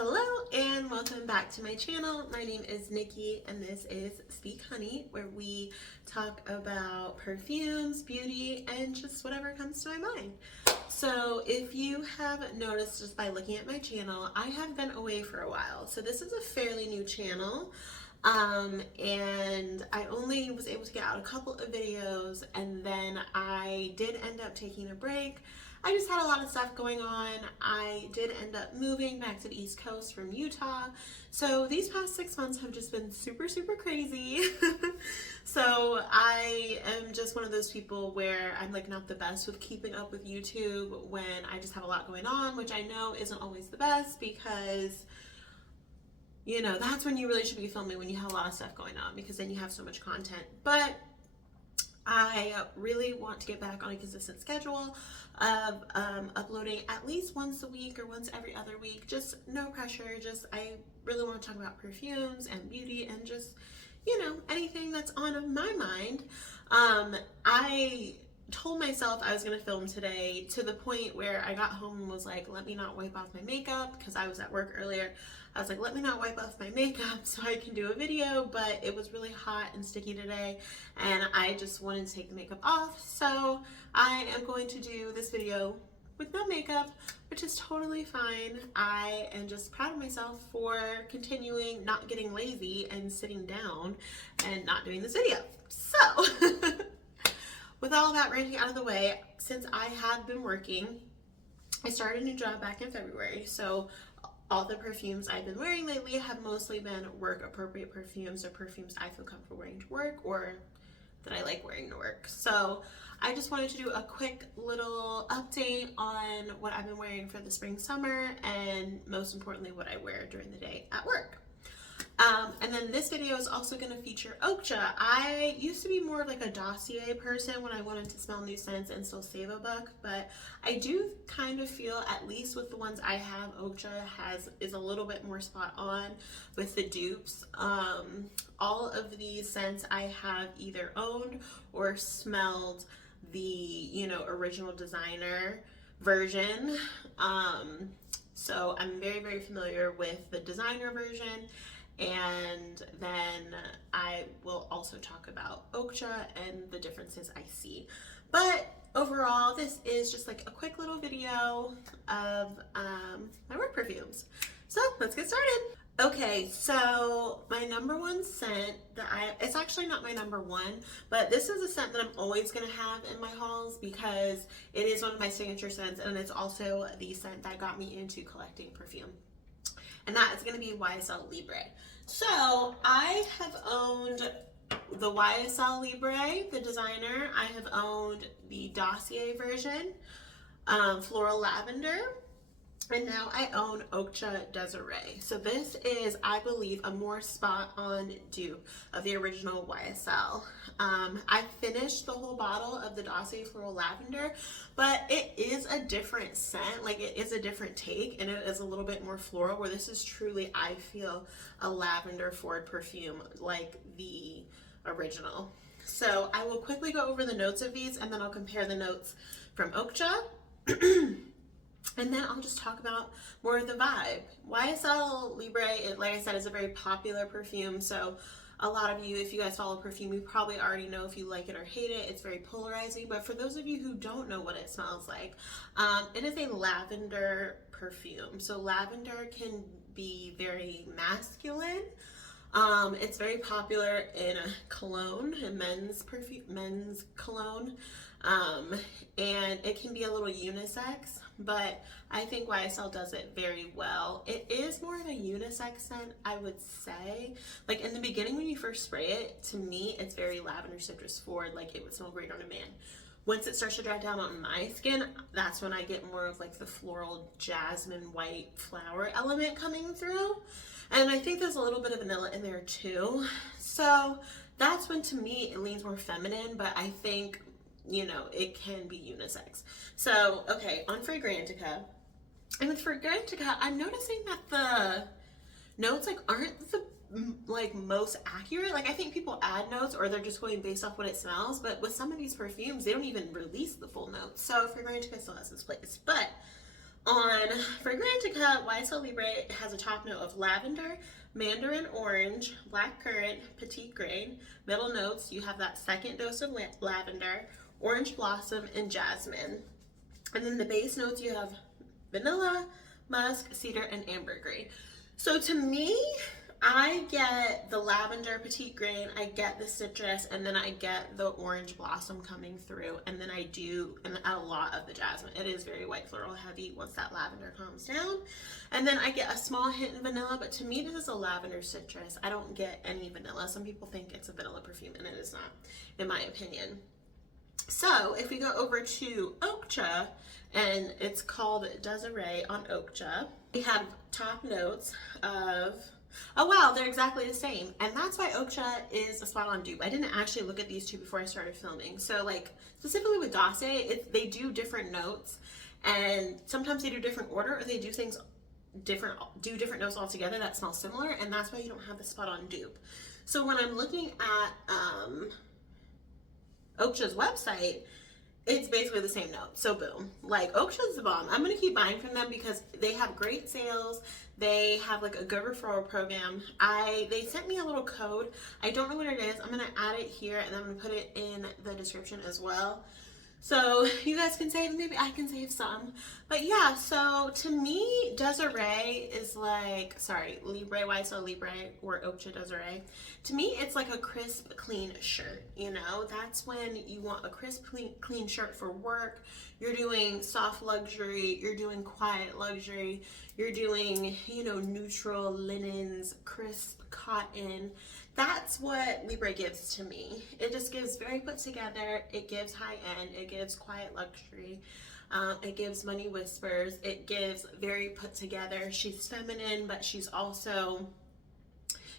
Hello and welcome back to my channel. My name is Nikki and this is Speak Honey, where we talk about perfumes, beauty, and just whatever comes to my mind. So if you have noticed just by looking at my channel, I have been away for a while. So this is a fairly new channel. And I only was able to get out a couple of videos, and then I did end up taking a break. I just had a lot of stuff going on. I did end up moving back to the East Coast from Utah. So these past 6 months have just been super crazy. So I am just one of those people where I'm like not the best with keeping up with YouTube when I just have a lot going on, which I know isn't always the best because that's when you really should be filming, when you have a lot of stuff going on, because then you have so much content. But I really want to get back on a consistent schedule of uploading at least once a week or once every other week. Just no pressure. I really want to talk about perfumes and beauty and just, anything that's on my mind. I told myself I was going to film today to the point where I got home and was like, let me not wipe off my makeup, because I was at work earlier. I was like, let me not wipe off my makeup so I can do a video, but it was really hot and sticky today and I just wanted to take the makeup off. So I am going to do this video with no makeup, which is totally fine. I am just proud of myself for continuing, not getting lazy and sitting down and not doing this video. So with all that ranting out of the way, since I have been working, I started a new job back in February. So all the perfumes I've been wearing lately have mostly been work appropriate perfumes, or perfumes I feel comfortable wearing to work or that I like wearing to work. So I just wanted to do a quick little update on what I've been wearing for the spring summer, and most importantly what I wear during the day at work. And then this video is also going to feature OAKCHA. I used to be more of like a dossier person when I wanted to smell new scents and still save a buck, but I do kind of feel, at least with the ones I have, OAKCHA is a little bit more spot on with the dupes. All of these scents I have either owned or smelled the original designer version. So I'm very familiar with the designer version. And then I will also talk about OAKCHA and the differences I see. But overall, this is just like a quick little video of my work perfumes. So let's get started. Okay, so my number one scent it's actually not my number one, but this is a scent that I'm always gonna have in my hauls because it is one of my signature scents, and it's also the scent that got me into collecting perfume. And that is going to be YSL Libre. So I have owned the YSL Libre, the designer. I have owned the Dossier version, Floral Lavender, and now I own OAKCHA Desiree. So this is, I believe, a more spot-on dupe of the original YSL. I finished the whole bottle of the Dossier Floral Lavender, but it is a different scent. Like, it is a different take, and it is a little bit more floral, where this is truly, I feel, a lavender forward perfume like the original. So I will quickly go over the notes of these, and then I'll compare the notes from OAKCHA. And then I'll just talk about more of the vibe. YSL Libre, like I said, is a very popular perfume. So a lot of you, if you guys follow perfume, you probably already know if you like it or hate it. It's very polarizing. But for those of you who don't know what it smells like, it is a lavender perfume. So lavender can be very masculine. It's very popular in a cologne, a men's cologne. And it can be a little unisex, but I think YSL does it very well. It is more of a unisex scent, I would say. Like, in the beginning when you first spray it, to me, it's very lavender citrus forward, like it would smell great on a man. Once it starts to dry down on my skin, that's when I get more of like the floral jasmine white flower element coming through. And I think there's a little bit of vanilla in there too. So that's when, to me, it leans more feminine, but I think it can be unisex. So, okay, on Fragrantica. And with Fragrantica, I'm noticing that the notes aren't the most accurate. Like, I think people add notes, or they're just going based off what it smells, but with some of these perfumes, they don't even release the full notes. So Fragrantica still has its place. But On Fragrantica, YSL Libre has a top note of lavender, mandarin orange, black currant, petite grain. Middle notes, you have that second dose of lavender, orange blossom, and jasmine. And then the base notes, you have vanilla, musk, cedar, and ambergris. So to me, I get the lavender petite grain, I get the citrus, and then I get the orange blossom coming through, and then I do a lot of the jasmine. It is very white floral heavy once that lavender calms down. And then I get a small hint of vanilla, but to me this is a lavender citrus. I don't get any vanilla. Some people think it's a vanilla perfume, and it is not, in my opinion. So if we go over to OAKCHA, and it's called Desiree on OAKCHA, we have top notes of, oh wow, they're exactly the same. And that's why OAKCHA is a spot on dupe. I didn't actually look at these two before I started filming. So like specifically with Dossier, they do different notes, and sometimes they do different order, or they do things different, do different notes altogether that smell similar, and that's why you don't have the spot on dupe. So when I'm looking at OAKCHA's website, it's basically the same note. So boom, like OAKCHA's the bomb. I'm gonna keep buying from them because they have great sales. They have like a good referral program. They sent me a little code. I don't know what it is. I'm gonna add it here, and I'm gonna put it in the description as well. So you guys can save, maybe I can save some. But yeah, so to me, Desiree is like, sorry, Libre, YSL Libre, or OAKCHA Desiree. To me, it's like a crisp, clean shirt, you know? That's when you want a crisp, clean shirt for work. You're doing soft luxury, you're doing quiet luxury, you're doing, you know, neutral linens, crisp cotton. That's what Libre gives to me. It just gives very put together. It gives high end. It gives quiet luxury. It gives money whispers. It gives very put together. She's feminine, but she's also,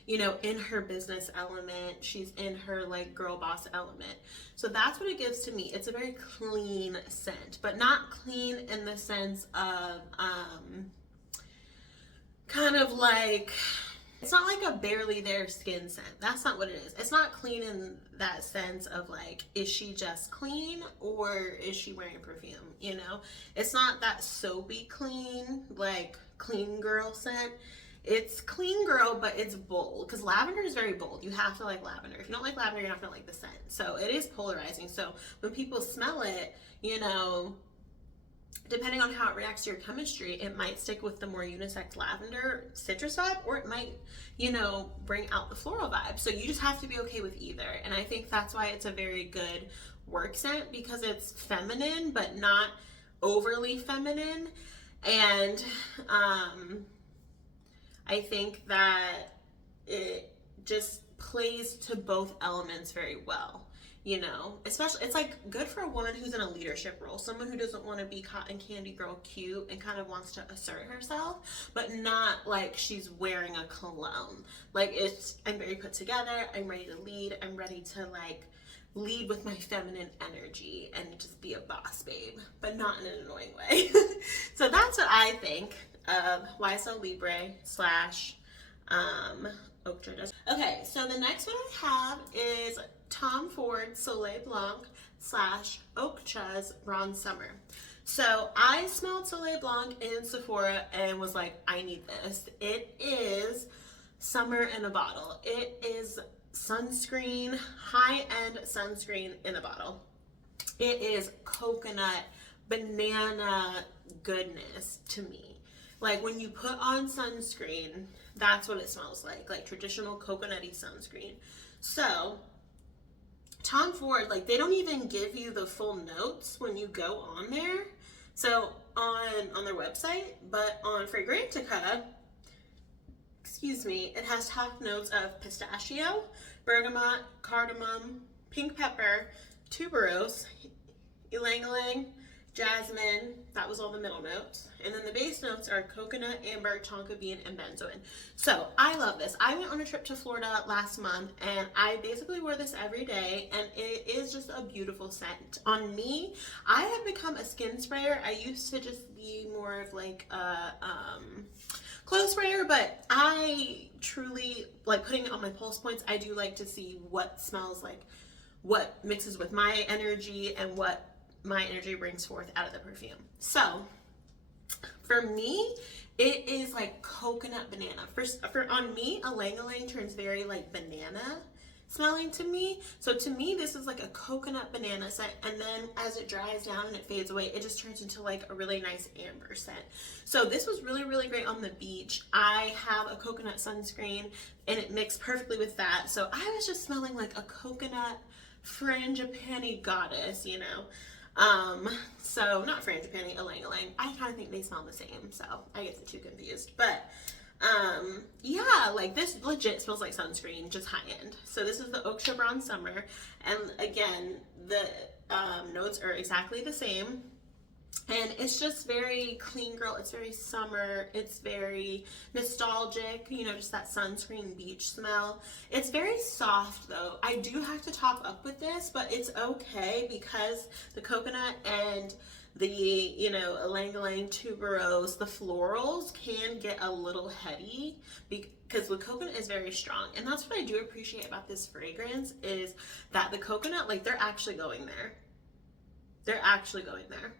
you know, in her business element. She's in her like girl boss element. So that's what it gives to me. It's a very clean scent, but not clean in the sense of kind of like, it's not like a barely there skin scent. That's not what it is. It's not clean in that sense of like, is she just clean or is she wearing perfume? You know, it's not that soapy clean, like clean girl scent. It's clean girl, but it's bold, because lavender is very bold. You have to like lavender. If you don't like lavender, you're not gonna like the scent. So it is polarizing. So when people smell it, you know, depending on how it reacts to your chemistry, it might stick with the more unisex lavender citrus vibe, or it might, you know, bring out the floral vibe. So you just have to be okay with either. And I think that's why it's a very good work scent, because it's feminine, but not overly feminine. And I think that it just plays to both elements very well. You know, especially, it's like good for a woman who's in a leadership role, someone who doesn't want to be cotton candy girl cute and kind of wants to assert herself, but not like she's wearing a cologne. Like, I'm very put together, I'm ready to lead, I'm ready to like lead with my feminine energy and just be a boss babe, but not in an annoying way. So that's what I think of YSL Libre slash OAKCHA. Okay, so the next one I have is Tom Ford Soleil Blanc slash OAKCHA's Bronze Summer. So I smelled Soleil Blanc in Sephora and was like, I need this. It is summer in a bottle. It is sunscreen, high-end sunscreen in a bottle. It is coconut, banana goodness to me. Like when you put on sunscreen, that's what it smells like traditional coconutty sunscreen. So Tom Ford, like, they don't even give you the full notes when you go on there. So on their website, but on Fragrantica, excuse me, it has top notes of pistachio, bergamot, cardamom, pink pepper, tuberose, ylang-ylang, jasmine. That was all the middle notes. And then the base notes are coconut, amber, tonka bean, and benzoin. So I love this. I went on a trip to Florida last month, and I basically wore this every day, and it is just a beautiful scent. On me, I have become a skin sprayer. I used to just be more of like a clothes sprayer, but I truly like putting it on my pulse points. I do like to see what smells like, what mixes with my energy, and what my energy brings forth out of the perfume. So For me, it is like coconut banana. For on me, a lang turns very like banana smelling to me. So to me, this is like a coconut banana scent, and then as it dries down and it fades away, it just turns into like a really nice amber scent. So this was really, really great on the beach. I have a coconut sunscreen and it mixed perfectly with that. So I was just smelling like a coconut frangipani goddess, you know. So not frangipani, ylang ylang. I kind of think they smell the same, so I get the two confused. But yeah, like this legit smells like sunscreen, just high end. So this is the OAKCHA Bronze Summer, and again, the notes are exactly the same. And it's just very clean girl, it's very summer, it's very nostalgic, you know, just that sunscreen beach smell. It's very soft though. I do have to top up with this, but it's okay because the coconut and the, you know, ylang ylang tuberose, the florals can get a little heady because the coconut is very strong. And that's what I do appreciate about this fragrance is that the coconut, like they're actually going there. They're actually going there.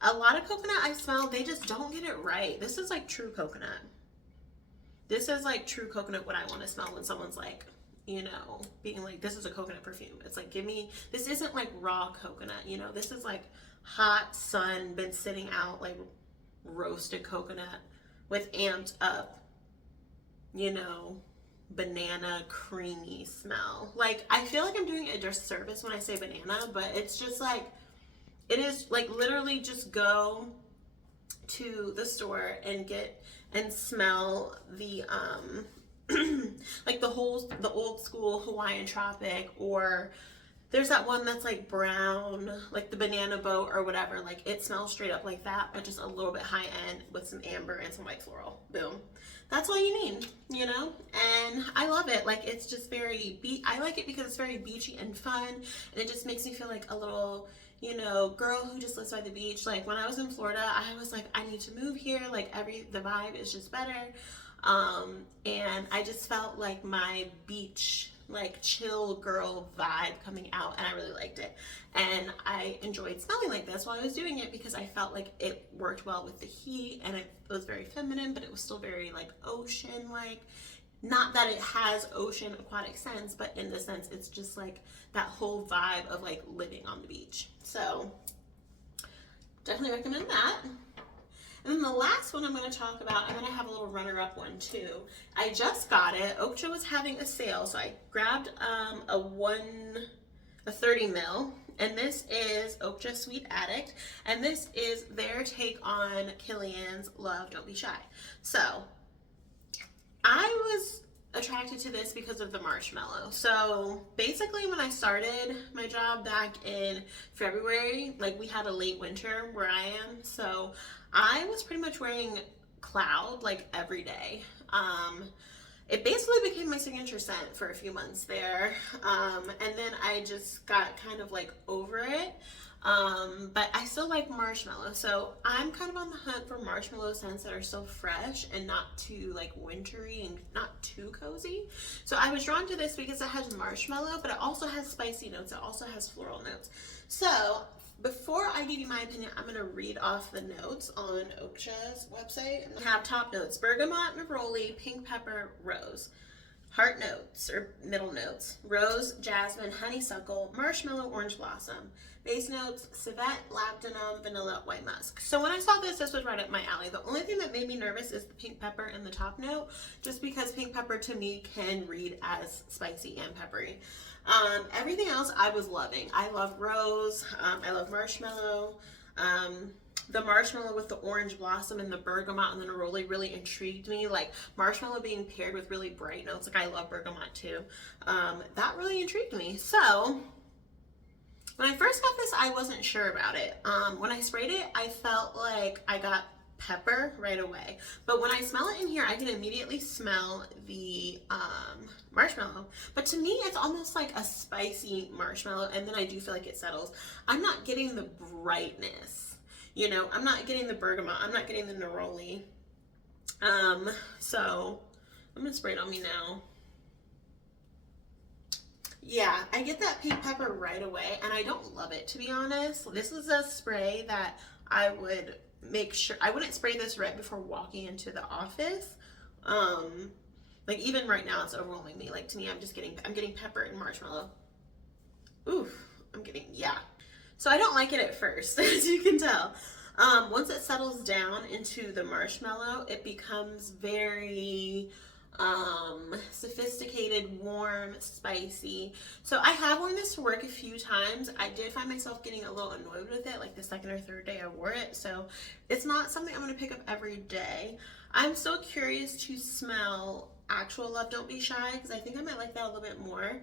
A lot of coconut I smell, they just don't get it right. This is like true coconut. This is like true coconut, what I want to smell when someone's like, you know, being like, this is a coconut perfume. It's like, give me, this isn't like raw coconut, you know, this is like hot sun, been sitting out, like roasted coconut with amped up, you know, banana creamy smell. Like, I feel like I'm doing a disservice when I say banana, but it's just like, it is like literally just go to the store and get and smell the like the old school Hawaiian Tropic, or there's that one that's like brown, like the banana boat or whatever. Like it smells straight up like that, but just a little bit high end with some amber and some white floral. Boom. That's all you need, you know? And I love it. Like it's just very I like it because it's very beachy and fun, and it just makes me feel like a little, you know, girl who just lives by the beach. Like when I was in Florida, I was like, I need to move here. Like the vibe is just better. And I just felt like my beach, like chill girl vibe coming out, and I really liked it. And I enjoyed smelling like this while I was doing it because I felt like it worked well with the heat, and it was very feminine, but it was still very like ocean like. Not that it has ocean aquatic scents, but in the sense it's just like that whole vibe of like living on the beach. So definitely recommend that. And then the last one I'm going to talk about, I'm going to have a little runner-up one too. I just got it. OAKCHA was having a sale, so I grabbed a 30 ml, and this is OAKCHA Sweet Addict, and this is their take on Kilian's Love Don't Be Shy. So I was attracted to this because of the marshmallow. So basically when I started my job back in February, like we had a late winter where I am, so I was pretty much wearing Cloud like every day. It basically became my signature scent for a few months there, and then I just got kind of like over it. But I still like marshmallow, so I'm kind of on the hunt for marshmallow scents that are still fresh and not too like wintry and not too cozy. So I was drawn to this because it has marshmallow, but it also has spicy notes. It also has floral notes. So before I give you my opinion, I'm going to read off the notes on OAKCHA's website. We have top notes: bergamot, neroli, pink pepper, rose. Heart notes, or middle notes: rose, jasmine, honeysuckle, marshmallow, orange blossom. Base notes: civet, labdanum, vanilla, white musk. So when I saw this was right up my alley. The only thing that made me nervous is the pink pepper in the top note, just because pink pepper to me can read as spicy and peppery. Everything else I was loving. I love rose, I love marshmallow. The marshmallow with the orange blossom and the bergamot and the neroli really intrigued me. Like marshmallow being paired with really bright notes. Like I love bergamot too. That really intrigued me. So when I first got this, I wasn't sure about it. When I sprayed it, I felt like I got pepper right away. But when I smell it in here, I can immediately smell the marshmallow. But to me, it's almost like a spicy marshmallow, and then I do feel like it settles. I'm not getting the brightness. You know, I'm not getting the bergamot. I'm not getting the neroli. So I'm gonna spray it on me now. Yeah, I get that pink pepper right away, and I don't love it, to be honest. This is a spray that I would make sure, I wouldn't spray this right before walking into the office. Like even right now it's overwhelming me. Like to me, I'm getting pepper and marshmallow. Oof, yeah. So I don't like it at first, as you can tell. Once it settles down into the marshmallow, it becomes very sophisticated, warm, spicy. So I have worn this to work a few times. I did find myself getting a little annoyed with it, like the second or third day I wore it. So it's not something I'm going to pick up every day. I'm still curious to smell actual Love Don't Be Shy, because I think I might like that a little bit more.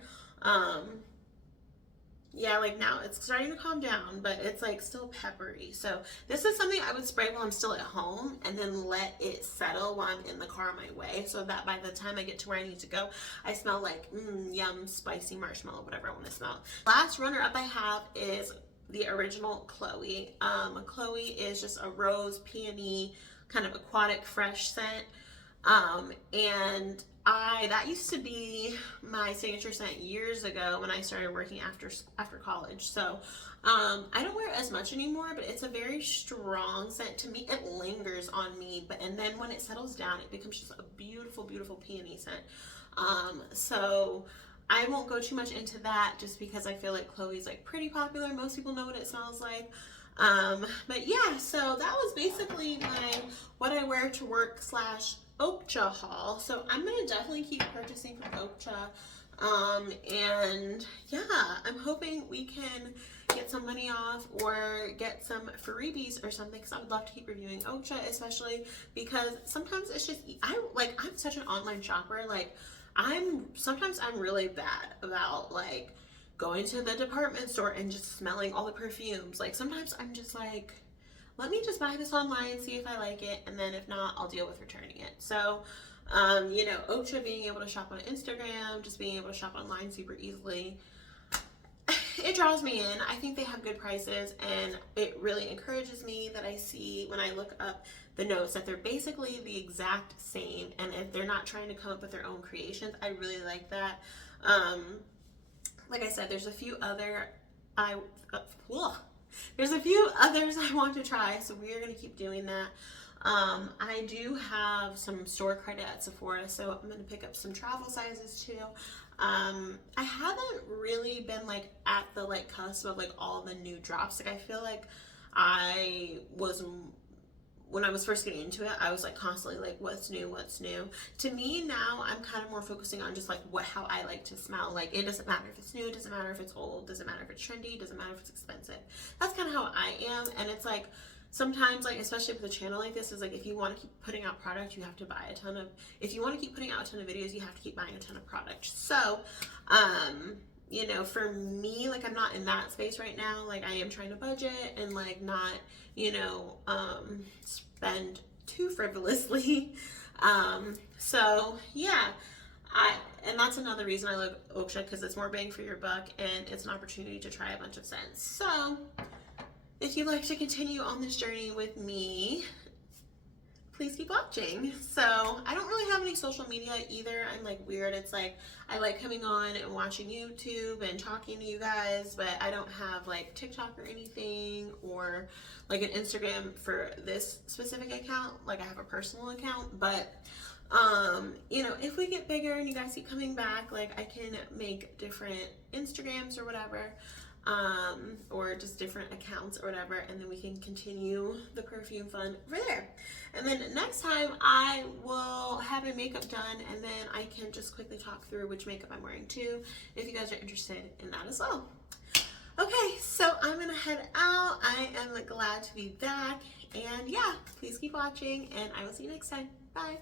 Yeah, like now it's starting to calm down, but it's like still peppery. So this is something I would spray while I'm still at home and then let it settle while I'm in the car on my way, so that by the time I get to where I need to go, I smell like yum, spicy marshmallow, whatever I want to smell. Last runner up I have is the original Chloe. Chloe is just a rose peony kind of aquatic fresh scent. And that used to be my signature scent years ago when I started working after college. So I don't wear it as much anymore, but it's a very strong scent. To me, it lingers on me, and then when it settles down, it becomes just a beautiful, beautiful peony scent. So I won't go too much into that just because I feel like Chloe's like pretty popular. Most people know what it smells like. But yeah, so that was basically my what I wear to work / OAKCHA haul. So I'm gonna definitely keep purchasing from OAKCHA, and yeah, I'm hoping we can get some money off or get some freebies or something, because I would love to keep reviewing OAKCHA, especially because sometimes it's just I'm such an online shopper. Like sometimes I'm really bad about like going to the department store and just smelling all the perfumes. Like sometimes I'm just like, let me just buy this online, see if I like it, and then if not, I'll deal with returning it. So, you know, OAKCHA being able to shop on Instagram, just being able to shop online super easily, it draws me in. I think they have good prices, and it really encourages me that I see when I look up the notes that they're basically the exact same, and if they're not trying to come up with their own creations, I really like that. Like I said, there's a few others I want to try, so we're going to keep doing that. I do have some store credit at Sephora, so I'm going to pick up some travel sizes too. I haven't really been like at the like cusp of like all the new drops. Like I feel like when I was first getting into it, I was like constantly like, what's new, what's new? To me now, I'm kind of more focusing on just like how I like to smell. Like it doesn't matter if it's new, it doesn't matter if it's old, doesn't matter if it's trendy, it doesn't matter if it's expensive. That's kind of how I am. And it's like sometimes, like especially with a channel like this, is like if you want to keep putting out product, you have to buy if you want to keep putting out a ton of videos, you have to keep buying a ton of product. So you know, for me, like I'm not in that space right now. Like I am trying to budget and like not, you know, spend too frivolously. So yeah, and that's another reason I love OAKCHA, because it's more bang for your buck and it's an opportunity to try a bunch of scents. So if you'd like to continue on this journey with me, please keep watching. So I don't really have any social media either. I'm like weird. It's like I like coming on and watching YouTube and talking to you guys, but I don't have like TikTok or anything, or like an Instagram for this specific account. Like I have a personal account, but you know, if we get bigger and you guys keep coming back, like I can make different Instagrams or whatever, or just different accounts or whatever, and then we can continue the perfume fun over there. And then next time I will have my makeup done, and then I can just quickly talk through which makeup I'm wearing too, if you guys are interested in that as well. Okay, so I'm gonna head out. I am glad to be back, and yeah, please keep watching, and I will see you next time. Bye.